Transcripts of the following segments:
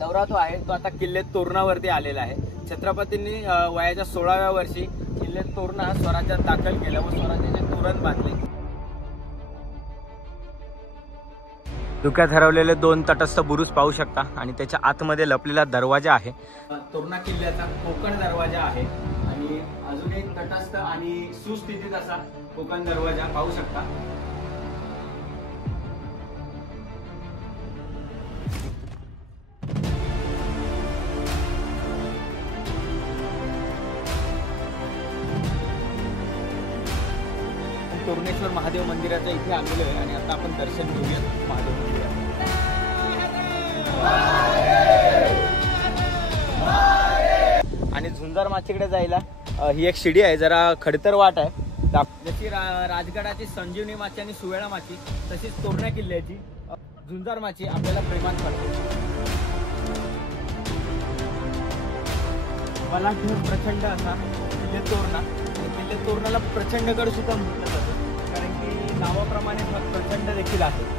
दौरा तो आहे तो आता किल्ले तोरणावरती आलेला आहे। छत्रपतींनी वयाच्या 16व्या वर्षी किल्ले तोरणा स्वराज्यात दाखल केलं व स्वराज्याचे तोरण बांधले। धुक्यात हरवलेले 2 तटस्थ बुरुज पाहू शकता आणि त्याच्या आतमध्ये लपलेला दरवाजा आहे। तोरणा किल्ल्याचा कोकण दरवाजा आहे आणि अजून एक तटस्थ आणि सुस्थितीत असा कोकण दरवाजा पाहू शकता। तोरणेश्वर महादेव मंदिराच्या इथे आलेलो आहे आणि आता आपण दर्शन घेऊया महादेव मंदिरात। आणि झुंजार माचीकडे जायला ही एक शिडी आहे, जरा खडतर वाट आहे। जशी राजगडाची संजीवनी माची आणि सुवेळा माची तशीच तोरणा किल्ल्याची झुंजार माची आपल्याला प्रेमात पडते। बलाढ्य प्रचंड असा किल्ले तोरणा, किल्ले तोरणाला प्रचंडगड सुद्धा म्हटलं जातं कारण की नावाप्रमाणे प्रचंड देखील आहे।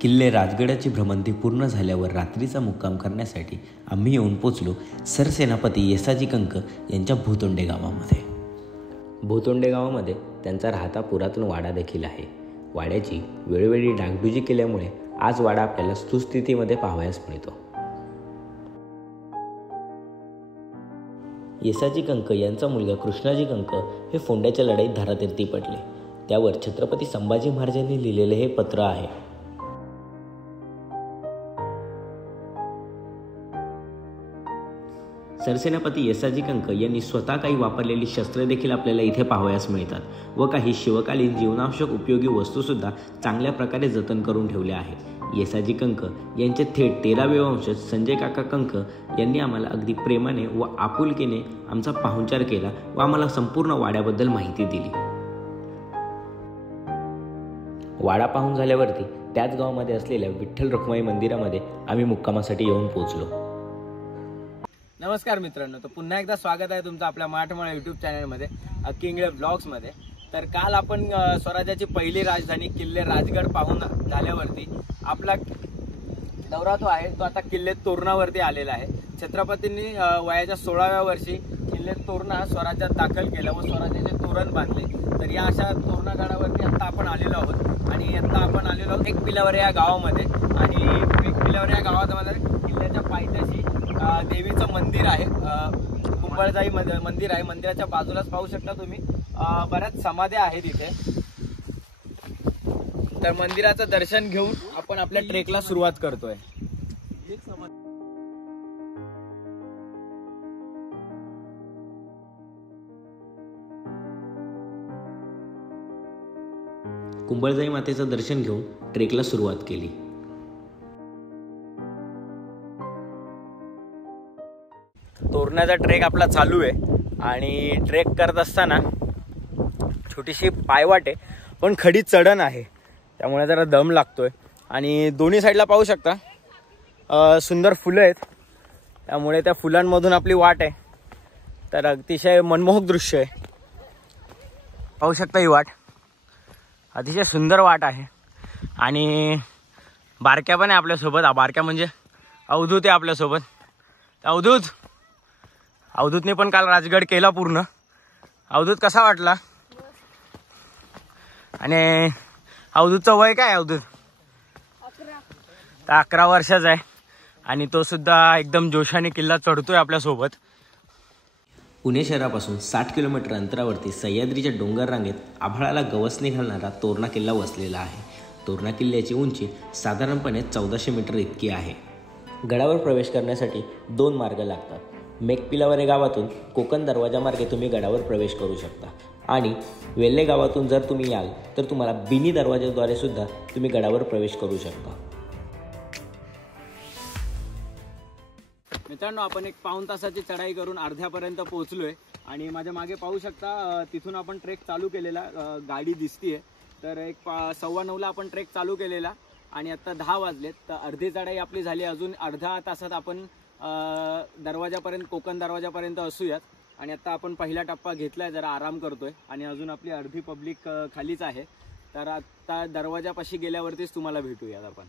किल्ले राजगडाची भ्रमंती पूर्ण झाल्यावर रात्रीचा मुक्काम करण्यासाठी आम्ही येऊन पोचलो सरसेनापती येसाजी कंक यांच्या भूतोंडे गावामध्ये। भूतोंडे गावामध्ये त्यांचा राहता पुरातन वाडा देखील आहे। वाड्याची वेळोवेळी डागडुजी केल्यामुळे आज वाडा आपल्याला सुस्थितीमध्ये पाहावयास मिळतो। येसाजी कंक यांचा मुलगा कृष्णाजी कंक हे फोंड्याच्या लढाईत धारातीर्थी पडले। त्यावर छत्रपती संभाजी महाराजांनी लिहिलेले हे पत्र आहे। सरसेनापती येसाजी कंक यांनी स्वतः काही वापरलेली शस्त्रे देखील आपल्याला इथे पाहावयास मिळतात व काही शिवकालीन जीवनावश्यक उपयोगी वस्तूसुद्धा चांगल्या प्रकारे जतन करून ठेवल्या आहेत। येसाजी कंक यांचे थेट 13वे वंशज संजय काका कंक यांनी आम्हाला अगदी प्रेमाने व आपुलकीने आमचा पाहुणचार केला व आम्हाला संपूर्ण वाड्याबद्दल माहिती दिली। वाडा पाहून झाल्यावरती त्याच गावामध्ये असलेल्या विठ्ठल रखुमाई मंदिरामध्ये आम्ही मुक्कामासाठी येऊन पोहोचलो। नमस्कार मित्रांनो, तर पुन्हा एकदा स्वागत आहे तुमचं आपल्या मराठमोळा यूट्यूब चॅनलमध्ये किंगळे ब्लॉग्समध्ये। तर काल आपण स्वराज्याची पहिली राजधानी किल्ले राजगड पाहून झाल्यावरती आपला दौरा तो आहे तो आता किल्ले तोरणावरती आलेला आहे। छत्रपतींनी वयाच्या 16व्या वर्षी किल्ले तोरणा स्वराज्यात दाखल केलं व स्वराज्याचे तोरण बांधले। तर या अशा तोरणागडावरती आता आपण आलेलो आहोत आणि आता आपण आलेलो आहोत एक पिलावर या गावामध्ये आणि एक पिलावर या गावामध्ये किल्ल्याच्या पायथ्याशी देवीचं मंदिर आहे, कुंभळजाई मंदिर आहे। मंदिराच्या बाजूलाच पाहू शकता तुम्ही बऱ्याच समाध्या आहेत इथे। तर मंदिराचं दर्शन घेऊन आपण आपल्या ट्रेकला सुरुवात करतोय। कुंभळजाई मातेचं दर्शन घेऊन ट्रेकला सुरुवात केली। तोरणाचा ट्रेक आपला चालू आहे आणि ट्रेक करत असताना छोटीशी पायवाट आहे पण खडी चढण आहे, त्यामुळे जरा दम लागतोय। आणि दोन्ही साईडला पाहू शकता सुंदर फुलं आहेत, त्यामुळे त्या फुलांमधून आपली वाट आहे। तर अतिशय मनमोहक दृश्य आहे, पाहू शकता ही वाट अतिशय सुंदर वाट आहे। आणि बारक्या पण आहे आपल्यासोबत, बारक्या म्हणजे अवधूत आहे आपल्यासोबत। अवधूतने पण काल राजगड केला पूर्ण। अवधूत कसा वाटला? आणि अवधूतचं वय काय? अवधूत 11 वर्षाचा आहे आणि तो सुद्धा एकदम जोशाने किल्ला चढतोय आपल्यासोबत। पुणे शहरापासून 60 किलोमीटर अंतरावरती सह्याद्रीच्या डोंगर रांगेत आभाळाला गवसणी घालणारा तोरणा किल्ला वसलेला आहे। तोरणा किल्ल्याची उंची साधारणपणे 1400 मीटर इतकी आहे। गडावर प्रवेश करण्यासाठी 2 मार्ग लागतात। मेकपिलावरे गावातून कोकण दरवाजा मार्गे तुम्ही गडावर प्रवेश करू शकता आणि वेल्हे गावातून जर तुम्ही याल तर तुम्हाला बिनी दरवाजाद्वारे सुद्धा तुम्ही गडावर प्रवेश करू शकता। मित्रांनो, आपण एक पाऊण तासाची चढाई करून अर्ध्यापर्यंत पोहोचलोय आणि माझ्या मागे पाहू शकता तिथून आपण ट्रेक चालू केलेला, गाडी दिसतीये। तर एक 9:15ला आपण ट्रेक चालू केलेला आणि आता 10 वाजलेत, तर अर्धी चढाई आपली झाली। अजून अर्ध्या तासात आपण दरवाजापर्यंत, कोकण दरवाजापर्यंत असूयात आणि आता आपण पहिला टप्पा घेतलाय, जरा आराम करतोय आणि अजून आपली अर्धी पब्लिक खालीच आहे. तर आता दरवाजापाशी गेल्यावरतीच तुम्हाला भेटूयात आपण.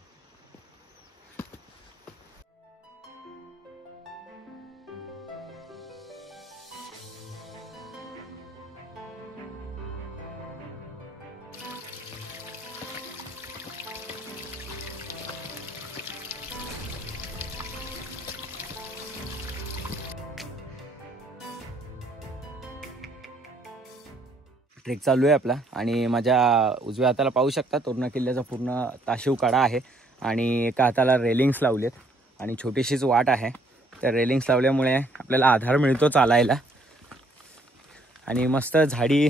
ट्रेक चालू आहे आपला आणि माझ्या उजव्या हाताला पाहू शकता तोरणा किल्ल्याचा पूर्ण ताशीव काढा आहे आणि एका हाताला रेलिंग्स लावलेत आणि छोटीशीच वाट आहे. त्या रेलिंग्स लावल्यामुळे आपल्याला आधार मिळतो चालायला आणि मस्त झाडी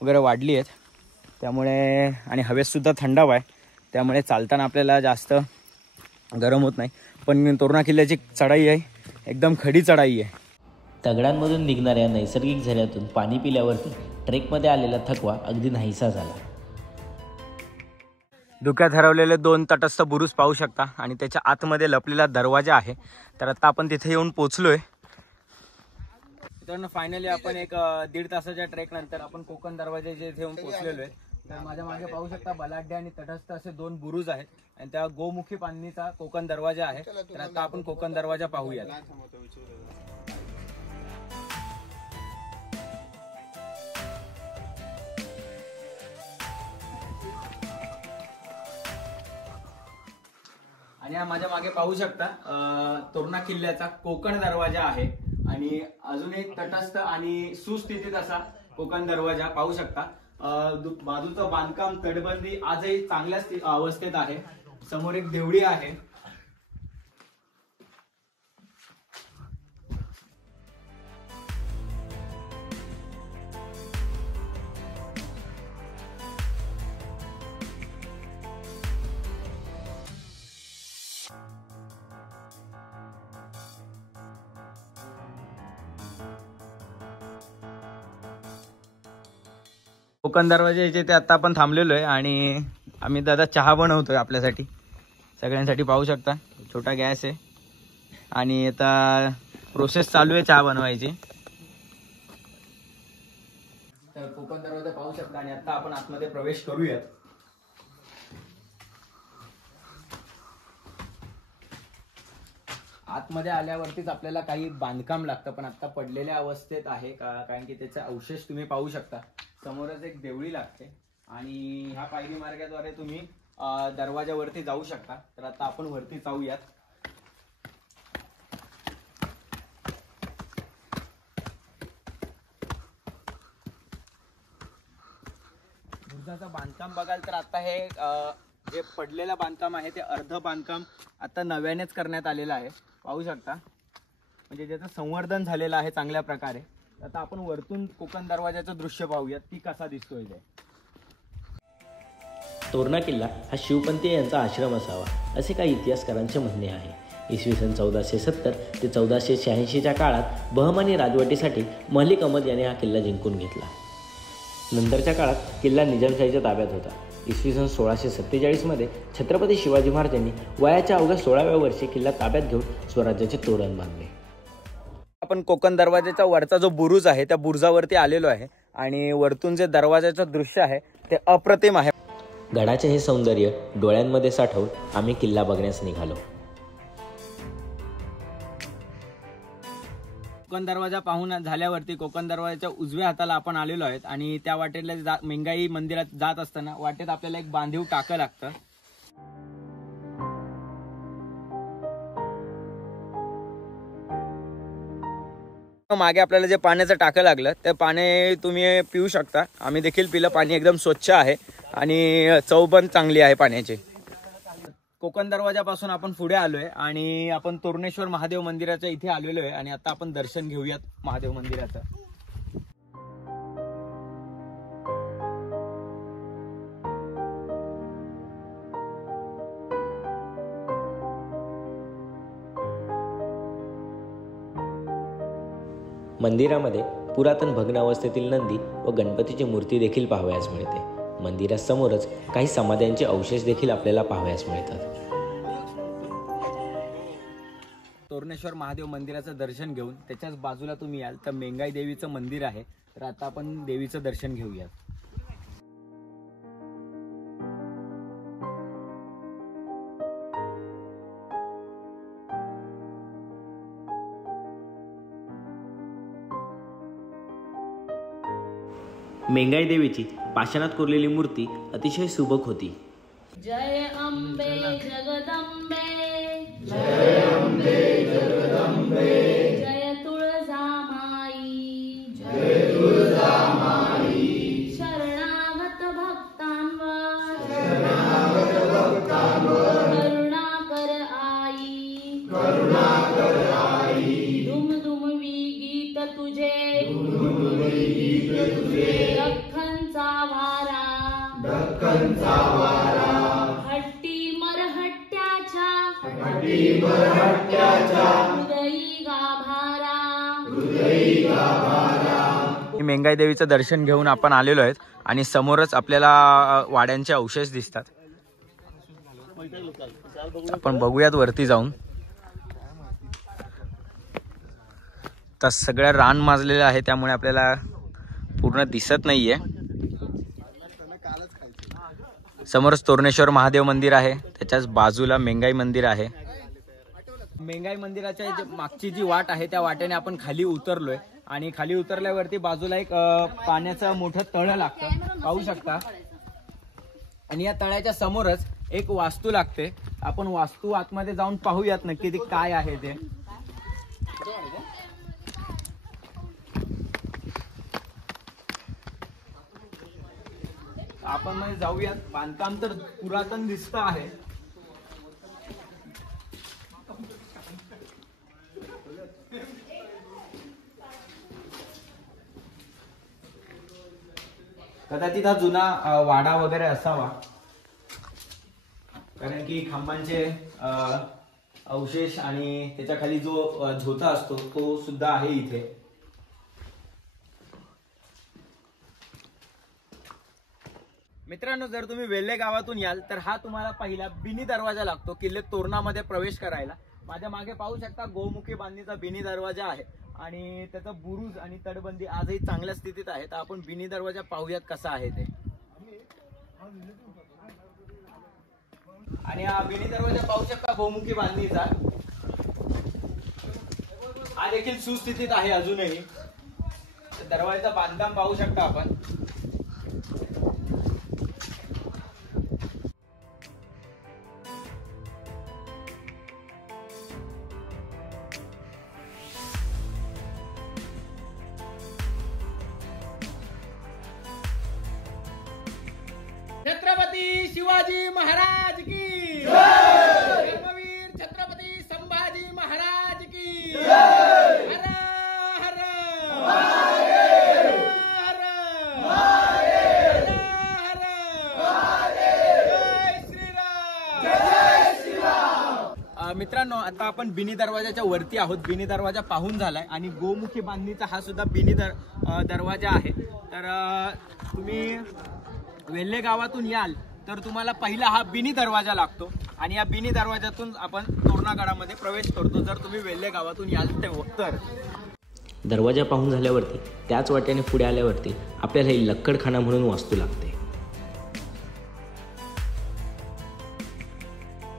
वगैरे वाढली आहेत त्यामुळे, आणि हवेतसुद्धा थंडावा आहे त्यामुळे चालताना आपल्याला जास्त गरम होत नाही. पण तोरणा किल्ल्याची चढाई आहे, एकदम खडी चढाई आहे. दगडांमधून निघणाऱ्या नैसर्गिक झऱ्यातून पाणी पिल्यावरती ट्रेकमध्ये आलेला थकवा अगदी नाहीसा झाला. धुक्यात हरवलेले 2 तटस्थ बुरुज पाहू शकता आणि त्याच्या आतमध्ये लपलेला दरवाजा आहे. तर आता आपण तिथे येऊन पोहोचलोय. तर फायनली आपण एक 1.5 तासाच्या ट्रेक नंतर आपण कोकण दरवाजाच्या इथे येऊन पोहोचलेलो आहे. तर माझ्या मागे पाहू शकता बलाढ्य आणि तटस्थ असे 2 बुरुज आहेत आणि त्या गोमुखी पाणीचा कोकण दरवाजा आहे. तर आता आपण कोकण दरवाजा पाहूया. आणि माझ्या मागे पाहू शकता तोरणा किल्ल्याचा कोकण दरवाजा आहे आणि अजून एक तटस्थ आणि सुस्थितीत असा कोकण दरवाजा पाहू शकता. बाजूचं बांधकाम तटबंदी आजही चांगल्या अवस्थेत आहे. समोर एक देवळी आहे. कोकण दरवाजाचे ते आता आपण थांबलेलो आहे आणि आम्ही दादा चहा बनवतोय आपल्यासाठी सगळ्यांसाठी. पाहू शकता छोटा गॅस आहे आणि आता प्रोसेस चालू आहे चहा बनवायची. तर कोकण दरवाजा पाहू शकता आणि आता आपण आतमध्ये प्रवेश करूयात. आतमध्ये आल्यावरतीच आपल्याला काही बांधकाम लागतं पण आता पडलेल्या अवस्थेत आहे कारण की त्याचे अवशेष तुम्ही पाहू शकता. समोरच एक देवळी लागते आणि ह्या पायरी मार्गाद्वारे तुम्ही दरवाजावरती जाऊ शकता. तर आता आपण वरती जाऊयात. बुरुजाचं बांधकाम बघाल तर आता हे जे पडलेलं बांधकाम आहे ते अर्ध बांधकाम आता नव्यानेच करण्यात आलेलं आहे. पाहू शकता म्हणजे ज्याचं संवर्धन झालेलं आहे चांगल्या प्रकारे. आता आपण वरतून कोकण दरवाजाचं दृश्य पाहूयात की कसा दिसतोय ते. तोरणा किल्ला हा शिवपंती यांचा आश्रम असावा असे काही इतिहासकारांचे म्हणणे आहे. इसवी सन 1470 ते 1486च्या काळात बहमानी राजवटीसाठी मलिक अहमद याने हा किल्ला जिंकून घेतला. नंतरच्या काळात किल्ला निजामशाहीच्या ताब्यात होता. इसवी सन 1647मध्ये छत्रपती शिवाजी महाराजांनी वयाच्या अवघ्या 16व्या वर्षी किल्ला ताब्यात घेऊन स्वराज्याचे तोरण बांधले. आपण कोकण दरवाजाचा वरचा जो बुरुज आहे त्या बुरुजावरती आलेलो आहे आणि वरतून जे दरवाजाचं दृश्य आहे ते अप्रतिम आहे. गडाचे हे सौंदर्य डोळ्यांमध्ये साठवून आम्ही किल्ला बघण्यास निघालो. कोकण दरवाजा पाहून झाल्यावरती कोकण दरवाजाच्या उजव्या हाताला आपण आलेलो आहेत आणि त्या वाटेला मेंगाई मंदिरात जात असताना वाटेत आपल्याला एक बांधीव टाकं लागतं. मागे आपल्याला जे पाण्याचं टाकं लागलं ते पाणी तुम्ही पिऊ शकता. आम्ही देखील पिलं. पाणी एकदम स्वच्छ आहे आणि चव पण चांगली आहे पाण्याची. कोकण दरवाजापासून आपण पुढे आलोय आणि आपण तोरणेश्वर महादेव मंदिराच्या इथे आलेलो आहे आणि आता आपण दर्शन घेऊयात महादेव मंदिराचं. मंदिरामध्ये पुरातन भग्न अवस्थेतील नंदी व गणपतीची मूर्ती देखील पाहावयास मिळते. मंदिरासमोरच काही समाध्यांचे अवशेष देखील आपल्याला पाहावयास मिळतात. तोरणेश्वर महादेव मंदिराचं दर्शन घेऊन त्याच्याच बाजूला तुम्ही याल तर मेंगाई देवीचं मंदिर आहे. तर आता आपण देवीचं दर्शन घेऊया. मेंगाई देवीची पाषाणात कोरलेली मूर्ती अतिशय सुबक होती. जय अंबे जगदंबे, जय अंबे जगदंबे, जय तुळजामाई, जय तुळजामाई, शरणागत भक्तांवर, शरणागत भक्तांवर, करुणा कर आई, करुणा कर आई, दुमदुमवी गीत तुझे, दुमदुमवी गीत तुझे, दख्खनचा वारा, दख्खनचा वारा, हट्टी मरहट्ट्याच्या, हट्टी मरहट्ट्याच्या, हृदयी गाभारा, हृदयी गाभारा. मेंगाई देवीचं दर्शन घेऊन आपण आलेलो आहेत आणि समोरच आपल्याला वाड्यांचे अवशेष दिसतात. आपण बघूयात वरती जाऊन. तर सगळं रान माजलेलं आहे त्यामुळे आपल्याला पूर्ण दिसत नाहीये. समोरच तोरणेश्वर महादेव मंदिर आहे, त्याच्याच बाजूला मेंगाई मंदिर आहे. मेंगाई मंदिराच्या मागची जी वाट आहे त्या वाटेने आपण खाली उतरलोय आणि खाली उतरल्यावरती बाजूला एक पाण्याचं मोठं तळ लागतं, पाहू शकता. आणि या तळ्याच्या समोरच एक वास्तू लागते. आपण वास्तू आतमध्ये जाऊन पाहूयात नक्की ती काय आहे ते. आपण मध्ये जाऊयात. बांधकाम तर पुरातन दिसत आहे. कदाचित हा जुना वाडा वगैरे असावा, कारण की खांबांचे अवशेष आणि त्याच्या खाली जो झोता असतो तो सुद्धा आहे इथे. मित्रांनो, जर तुम्ही वेल्हे गावातून याल तर हा तुम्हाला पहिला बिनी दरवाजा लागतो किल्ले तोरणामध्ये प्रवेश करायला. माझ्या मागे पाहू शकता गोमुखी बांधणीचा बिनी दरवाजा आहे आणि त्याचा बुरुज आणि तटबंदी आजही चांगल्या स्थितीत आहे. तर आपण बिनी दरवाजा पाहूयात कसा आहे ते. आणि हा बिनी दरवाजा पाहू शकता गोमुखी बांधणीचा, हा देखील सुस्थितीत आहे अजूनही. दरवाजाचं बांधकाम पाहू शकता आपण. छत्रपती शिवाजी महाराज की जय, धर्मवीर छत्रपती संभाजी महाराज की जय. हर हर महादेव, हर महादेव, हर महादेव, जय श्रीराम, जय श्रीराम. मित्रांनो, आता आपण बिनी दरवाजाच्या वरती आहोत. बिनी दरवाजा पाहून झालाय आणि गोमुखी बांधणीचा हा सुद्धा बिनी दरवाजा आहे. तर तुम्ही वेल्हे गावातून याल तर तुम्हाला पहिला हा बिनी दरवाजा लागतो आणि या बिनी दरवाजातून आपण तोरणागडामध्ये प्रवेश करतो जर तुम्ही वेल्हे गावातून याल तर. दरवाजा पाहून झाल्यावरती त्याच वाट्याने पुढे आल्यावरती आपल्याला ही लक्कडखाना म्हणून वास्तू लागते.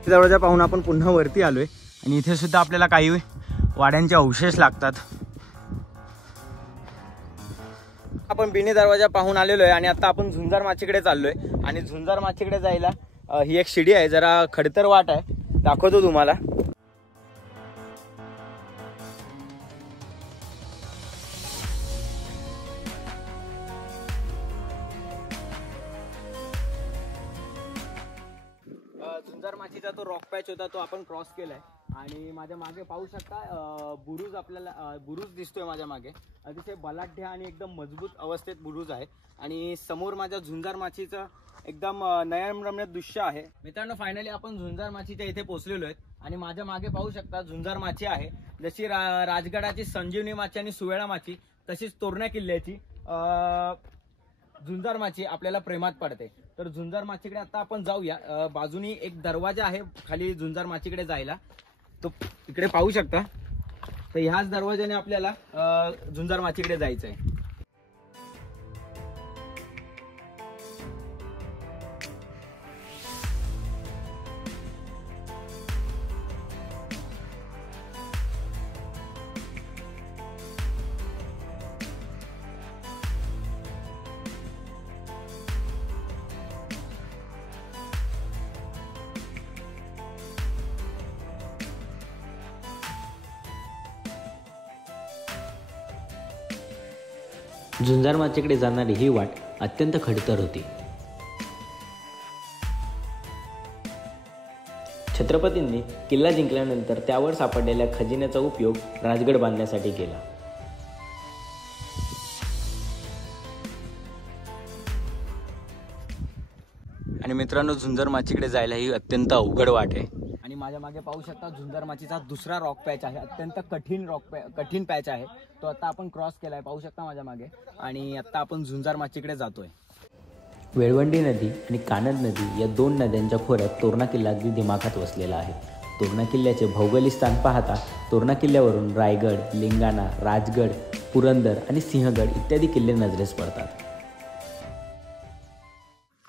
दरवाजा पाहून आपण पुन्हा वरती आलोय आणि इथे सुद्धा आपल्याला काही वाड्यांचे अवशेष लागतात. आपण बिनी दरवाजा पाहून आलेलो आहे आणि आता आपण झुंजार माचीकडे चाललोय. आणि झुंजार माचीकडे जायला ही एक शिडी आहे, जरा खडतर वाट आहे, दाखवतो तुम्हाला. झुंजार माचीचा तो रॉक पॅच होता तो आपण क्रॉस केलाय आणि माझ्या मागे पाहू शकता बुरुज, आपल्याला बुरुज दिसतोय माझ्या मागे. अतिशय बलाढ्य आणि एकदम मजबूत अवस्थेत बुरुज आहे आणि समोर माझ्या झुंजार माचीचं एकदम नयनरम्य दृश्य आहे. मित्रांनो, फायनली आपण झुंजार माचीच्या इथे पोहोचलेलो आहेत आणि माझ्या मागे पाहू शकता झुंजार माची आहे. जशी राजगडाची संजीवनी माची आणि सुवेळा माची तशीच तोरणा किल्ल्याची झुंजार माची आपल्याला प्रेमात पडते. तर झुंजार माचीकडे आता आपण जाऊया. बाजूनी एक दरवाजा आहे खाली झुंजार माचीकडे जायला, तो इकडे पाहू शकता. तर ह्याच दरवाजाने आपल्याला झुंजार माचीकडे जायचं आहे. झुंजार माचीकडे जाणारी ही वाट अत्यंत खडतर होती. छत्रपतींनी किल्ला जिंकल्यानंतर त्यावर सापडलेल्या खजिन्याचा उपयोग राजगड बांधण्यासाठी केला. आणि मित्रांनो, झुंजार माचीकडे जायला ही अत्यंत अवघड वाट आहे. आणि माझ्या मागे पाहू शकता झुंजार माचीचा दुसरा रॉक पॅच आहे. अत्यंत कठीण पॅच आहे. तो आता आपण क्रॉस केलाय, पाहू शकता माझ्या मागे. आणि आता आपण झुंजार माचीकडे जातोय. वेळवंडी नदी आणि कानद नदी या दोन नद्यांच्या खोऱ्यात तोरणा किल्ला अगदी दिमाखात वसलेला आहे. तोरणा किल्ल्याचे भौगोलिक स्थान पाहता तोरणा किल्ल्यावरून रायगड, लिंगाणा, राजगड, पुरंदर आणि सिंहगड इत्यादी किल्ले नजरेस पडतात.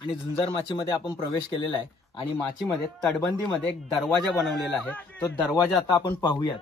आणि झुंजार माचीमध्ये आपण प्रवेश केलेला आहे. आणि माचीमध्ये तटबंदीमध्ये एक दरवाजा बनवलेला आहे. तो दरवाजा आता आपण पाहूयात.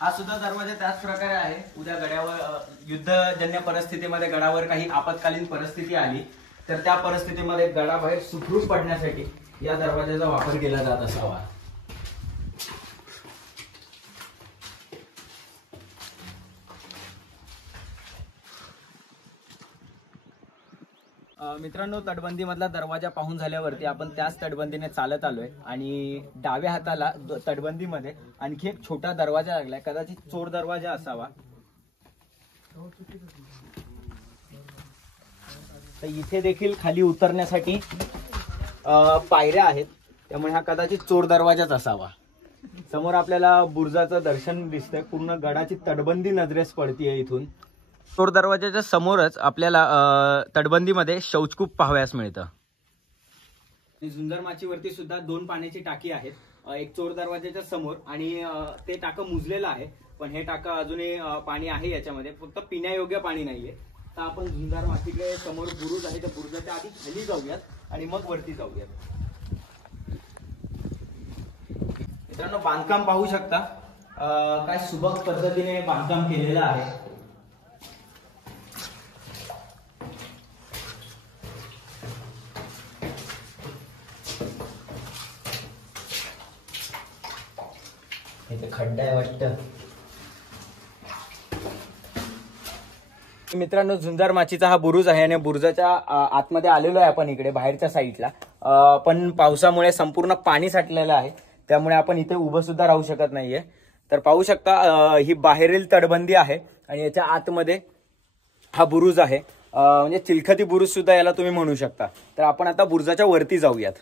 हा सुद्धा दरवाजा त्याच प्रकारे आहे. उद्या गडावर युद्धजन्य परिस्थितीमध्ये गडावर काही आपत्कालीन परिस्थिती आली तर त्या परिस्थितीमध्ये गडाबाहेर सुखरूप पडण्यासाठी या दरवाजाचा वापर केला जात असावा. मित्रांनो, तटबंदी मधला दरवाजा पाहून झाल्यावरती आपण त्याच तटबंदीने चालत आलोय. आणि डाव्या हाताला तटबंदीमध्ये आणखी एक छोटा दरवाजा लागलाय. कदाचित चोर दरवाजा असावा. तर इथे देखील खाली उतरण्यासाठी पायऱ्या आहेत. त्यामुळे हा कदाचित चोर दरवाजाच असावा. समोर आपल्याला बुरुजाचं दर्शन दिसतंय. पूर्ण गडाची तटबंदी नजरेस पडतीये इथून. चोर दरवाजाच्या समोरच आपल्याला तटबंदीमध्ये शौचकूप पाहावयास मिळतं. झुंजार माचीवरती सुद्धा 2 पाण्याची टाकी आहेत. एक चोर दरवाजाच्या समोर आणि ते टाकं मुजलेलं आहे. पण हे टाकं अजूनही पाणी आहे याच्यामध्ये, फक्त पिण्यायोग्य पाणी नाहीये. तर आपण झुंजार माचीकडे समोर बुरुज आहे, त्या बुरुजाच्या आधी खाली जाऊयात आणि मग वरती जाऊयात. मित्रांनो, बांधकाम पाहू शकता. काय सुबक पद्धतीने बांधकाम केलेलं आहे. इथे खड्डा आहे वाटतं. मित्रांनो, झुंजार माचीचा हा बुरुज आहे आणि बुरुजाच्या आतमध्ये आलेलो आहे आपण इकडे बाहेरच्या साईडला. पण पावसामुळे संपूर्ण पाणी साठलेलं आहे. त्यामुळे आपण इथे उभं सुद्धा राहू शकत नाहीये. तर पाहू शकता ही बाहेरील तटबंदी आहे आणि याच्या आतमध्ये हा बुरुज आहे. म्हणजे चिलखती बुरुज सुद्धा याला तुम्ही म्हणू शकता. तर आपण आता बुरुजाच्या वरती जाऊयात.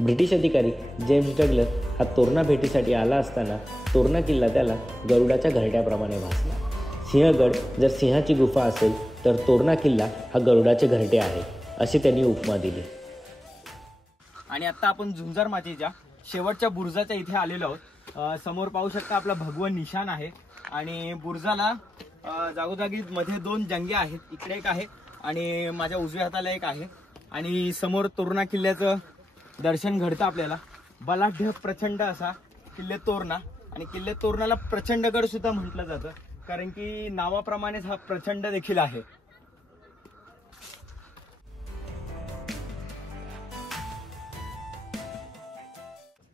ब्रिटिश अधिकारी जेम्स डगलस हा तोरणा भेटीसाठी आला असताना तोरणा किल्ला त्याला गरुडाच्या घरट्याप्रमाणे भासला. सिंहगड जर सिंहाची गुफा असेल तर तोरणा किल्ला हा गरुडाचे घरटे आहे, अशी त्यांनी उपमा दिली. आणि आता आपण झुंजार माचीच्या शेवटच्या बुरुजाच्या इथे आलेलो आहोत. समोर पाहू शकता आपला भगवन निशाण आहे. आणि बुरुजाला जागोजागी मध्ये 2 जंगे आहेत. इकडे एक आहे आणि माझ्या उजव्या हाताला एक आहे. आणि समोर तोरणा किल्ल्याचं दर्शन घडतं आपल्याला. बलाढ्य प्रचंड असा किल्ले तोरणा. आणि किल्ले तोरणाला प्रचंडगड सुद्धा म्हटलं जातं, कारण की नावाप्रमाणेच हा प्रचंड देखील आहे.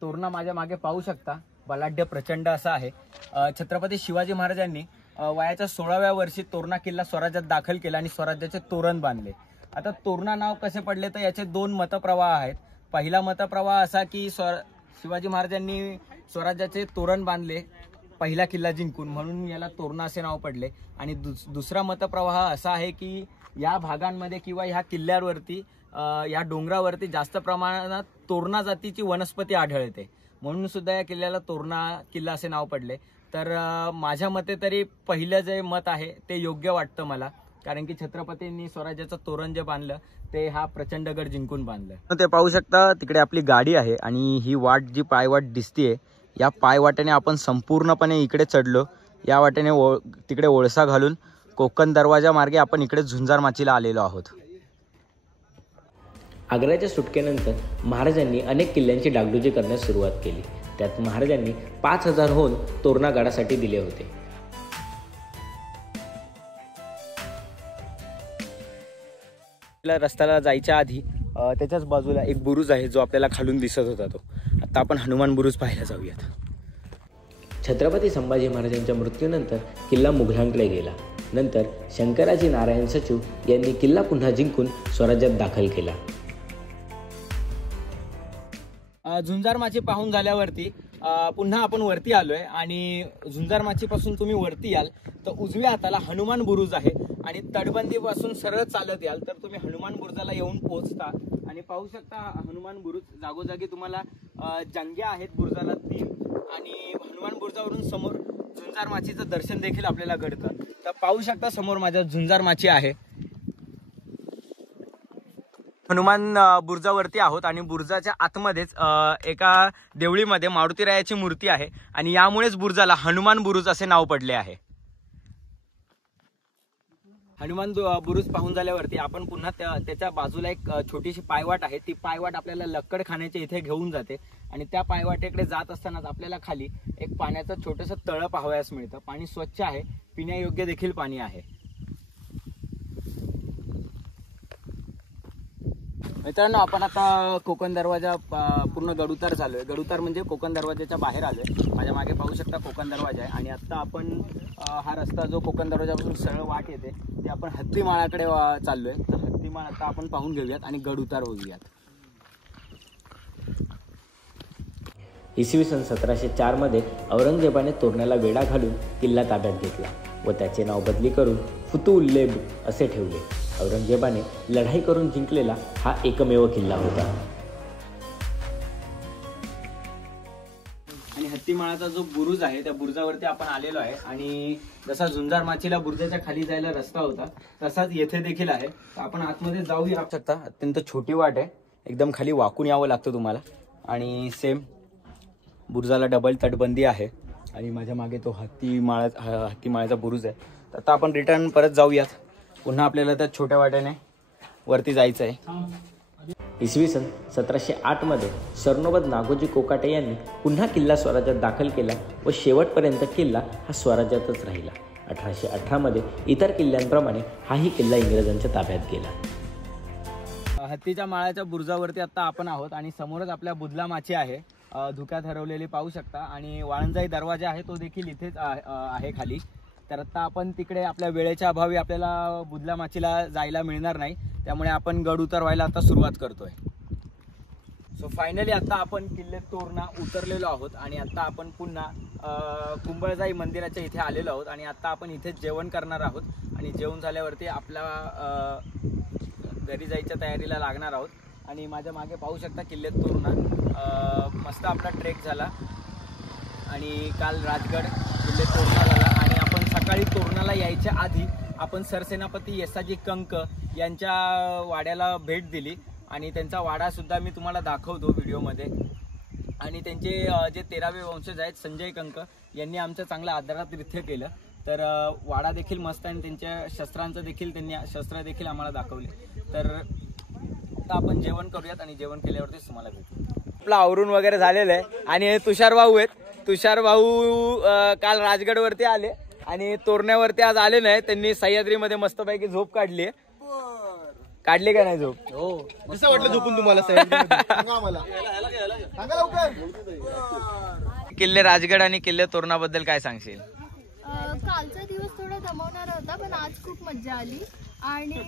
तोरणा माझ्या मागे पाहू शकता. बलाढ्य प्रचंड असा आहे. छत्रपती शिवाजी महाराजांनी वयाच्या 16व्या वर्षी तोरणा किल्ला स्वराज्यात दाखल केला आणि स्वराज्याचे तोरण बांधले. आता तोरणा नाव कसे पडले तर याचे 2 मतप्रवाह आहेत. पहिला मतप्रवाह असा की शिवाजी महाराजांनी स्वराज्याचे तोरण बांधले पहिला किल्ला जिंकून, म्हणून याला तोरणा असे नाव पडले. आणि दुसरा मतप्रवाह असा आहे की या भागांमध्ये किंवा ह्या किल्ल्यावरती या डोंगरावरती जास्त प्रमाणात तोरणा जातीची वनस्पती आढळते, म्हणून सुद्धा या किल्ल्याला तोरणा किल्ला असे नाव पडले. तर माझ्या मते तरी पहिलं जे मत आहे ते योग्य वाटतं मला, कारण की छत्रपतींनी स्वराज्याचं तोरण जे बांधलं ते हा प्रचंडगड जिंकून बांधलं. ते पाहू शकता तिकडे आपली गाडी आहे आणि ही वाट जी पायवाट दिसतीये या पायवाटेने आपण संपूर्णपणे इकडे चढलो. या वाटेने तिकडे ओळसा घालून कोकण दरवाजा मार्गे आपण इकडे झुंजार माचीला आलेलो आहोत. आग्र्याच्या सुटकेनंतर महाराजांनी अनेक किल्ल्यांची डागडुजी करण्यास सुरुवात केली. त्यात महाराजांनी 5,000 होऊन तोरणा गडासाठी दिले होते. रस्त्याला जायच्या आधी त्याच्याच बाजूला एक बुरुज आहे जो आपल्याला खालून दिसत होता. तो आता आपण हनुमान बुरुज पाहायला जाऊयात. छत्रपती संभाजी महाराजांच्या मृत्यूनंतर किल्ला मुघलांकडे गेला. नंतर शंकराजी नारायण सचिव यांनी किल्ला पुन्हा जिंकून स्वराज्यात दाखल केला. झुंजार माची पाहून झाल्यावरती पुन्हा आपण वरती आलोय आणि झुंजार माचीपासून तुम्ही वरती याल तर उजव्या हाताला हनुमान बुरुज आहे आणि तटबंदीपासून सरळ चालत याल तर तुम्ही हनुमान बुरुजाला येऊन पोहोचता. आणि पाहू शकता हनुमान बुरुज जागोजागी तुम्हाला जंग्या आहेत बुरुजाला 3 आणि हनुमान बुरुजावरून समोर झुंजार माचीचं दर्शन देखील आपल्याला घडतं. तर पाहू शकता समोर माझ्या झुंजार माची आहे. हनुमान बुरुजावरती आहोत आणि बुरुजाच्या आतमध्येच एका देवळीमध्ये मारुतीरायाची मूर्ती आहे आणि यामुळेच बुरुजाला हनुमान बुरुज असे नाव पडले आहे. हनुमान बुरुज पाहून झाल्यावरती आपण पुन्हा त्याच्या बाजूला एक छोटीशी पायवाट आहे. ती पायवाट आपल्याला लक्कड खाण्याच्या इथे घेऊन जाते आणि त्या पायवाटेकडे जात असतानाच आपल्याला खाली एक पाण्याचं छोटंसं तळं पाहावयास मिळतं. पाणी स्वच्छ आहे, पिण्यायोग्य देखील पाणी आहे. मित्रांनो आपण आता कोकण दरवाजा पूर्ण गडउतार झालोय. गडउतार म्हणजे कोकण दरवाजाच्या बाहेर आलोय. माझ्या मागे पाहू शकता कोकण दरवाजा आहे आणि आता आपण हा रस्ता जो कोकण दरवाजापासून सरळ वाट येते ते आपण हत्तीमाळाकडे चाललोय. तर हत्तीमाळ आता आपण पाहून घेऊयात आणि गडउतार होऊयात. इसवी सन 1704 मध्ये औरंगजेबाने तोरण्याला वेढा घालून किल्ला ताब्यात घेतला व त्याचे नाव बदली करून फुतुउल्लेब असे ठेवले. औरंगजेबाने लढाई करून जिंकलेला हा एकमेव किल्ला होता. आणि हत्तीमाळाचा जो बुरुज आहे त्या बुरुजावरती आपण आलेलो आहे आणि जसा झुंजार माचीला बुरुजाच्या खाली जायला रस्ता होता तसाच येथे देखील आहे. तर आपण आतमध्ये जाऊया शकता. अत्यंत छोटी वाट आहे, एकदम खाली वाकून यावं लागतं तुम्हाला आणि सेम बुरुजाला डबल तटबंदी आहे आणि माझ्या मागे तो हत्तीमाळाचा बुरुज आहे. तर आता आपण रिटर्न परत जाऊयात. पुन्हा आपल्याला त्या छोट्या वाट्याने वरती जायचं आहे. इसवी सन 1708 मध्ये सरनोबत नागोजी कोकाटे यांनी पुन्हा किल्ला स्वराज्यात दाखल केला व शेवटपर्यंत किल्ला हा स्वराज्यातच राहिला. 1818 मध्ये इतर किल्ल्यांप्रमाणे हाही किल्ला इंग्रजांच्या ताब्यात गेला. हत्तीच्या माळ्याच्या बुरुजावरती आता आपण आहोत आणि समोरच आपल्या बुधला माची आहे, धुक्यात हरवलेली पाहू शकता आणि वाळंजाई दरवाजा आहे तो देखील इथेच आहे खाली. तर आता आपण तिकडे आपल्या वेळेच्या अभावी आपल्याला बुधला माचीला जायला मिळणार नाही, त्यामुळे आपण गड उतरवायला आता सुरुवात करतोय. सो फायनली आता आपण किल्ले तोरणा उतरलेलो आहोत आणि आता आपण पुन्हा कुंभळजाई मंदिराच्या इथे आलेलो आहोत आणि आता आपण इथेच जेवण करणार आहोत आणि जेवण झाल्यावरती आपल्या घरी जायच्या तयारीला लागणार आहोत. आणि माझ्या मागे पाहू शकता किल्ले तोरणा. मस्त आपला ट्रेक झाला आणि काल राजगड किल्ले तोरणा झाला आणि आपण सकाळी तोरणाला यायच्या आधी आपण सरसेनापती येसाजी कंक यांच्या वाड्याला भेट दिली आणि त्यांचा वाडा सुद्धा मी तुम्हाला दाखवतो व्हिडिओमध्ये. आणि त्यांचे जे 13वे वंशज आहेत संजय कंक यांनी आमचं चांगलं आदरातिथ्य केलं. तर वाडा देखील मस्त आहे आणि त्यांच्या शस्त्रांचं देखील त्यांनी शस्त्र देखील आम्हाला दाखवले. तर आता आपण जेवण करूयात आणि जेवण केल्यावरतीच तुम्हाला भेटू. आपलं आवरून वगैरे झालेलं आहे आणि तुषार भाऊ आहेत. तुषार भाऊ काल राजगडवरती आले आणि तोरण्यावरती आज आले नाही. त्यांनी सह्याद्रीमध्ये मस्तपैकी झोप काढली आहे. काढली का नाही झोप? हो. कसं वाटलं झोपून तुम्हाला? सांगा आम्हाला, सांगा लवकर. किल्ले राजगड आणि किल्ले तोरणाबद्दल काय सांगशील? कालचा दिवस थोडा दमवणारा होता पण आज खूप मज्जा आली. आणि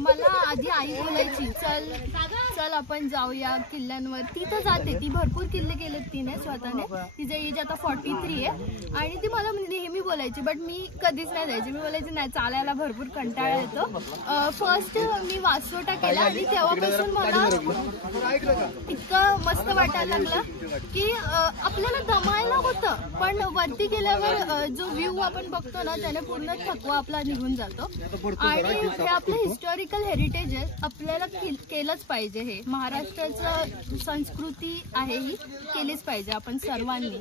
मला आधी आई बोलायची चल आपण जाऊया किल्ल्यांवर. ती तर जाते, ती भरपूर किल्ले केलेत तिने स्वतःने. तिचं एज आता 43 आहे आणि ती मला नेहमी बोलायची, बट मी कधीच नाही जायची. मी बोलायची नाही, चालायला भरपूर कंटाळा येतो. फर्स्ट मी वासोटा केला आणि तेव्हापासून मला इतकं मस्त वाटायला लागलं की आपल्याला दमायला होतं, पण वरती गेल्यावर जो व्ह्यू आपण बघतो ना त्याने पूर्ण थकवा आपला निघून जातो. आणि हे आपलं हिस्टॉरिकल हेरिटेज आहे, आपल्याला केलंच पाहिजे. हे महाराष्ट्राचं संस्कृती आहे, ही केलीच पाहिजे आपण सर्वांनी.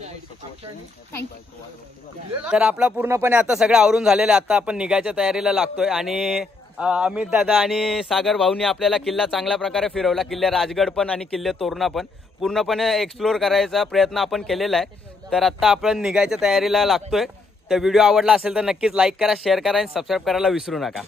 थँक्यू. तर आपला पूर्णपणे आता सगळं आवरून झालेलं आहे. आता आपण निघायच्या तयारीला लागतोय आणि अमित दादा आणि सागर भाऊनी आपल्याला किल्ला चांगल्या प्रकारे फिरवला. किल्ले राजगड पण आणि किल्ले तोरणा पण पूर्णपणे एक्सप्लोर करायचा प्रयत्न आपण केलेला आहे. तर आता आपण निघायच्या तयारीला लागतोय. तर व्हिडिओ आवडला असेल तर नक्कीच लाईक करा, शेअर करा आणि सबस्क्राईब करायला विसरू नका.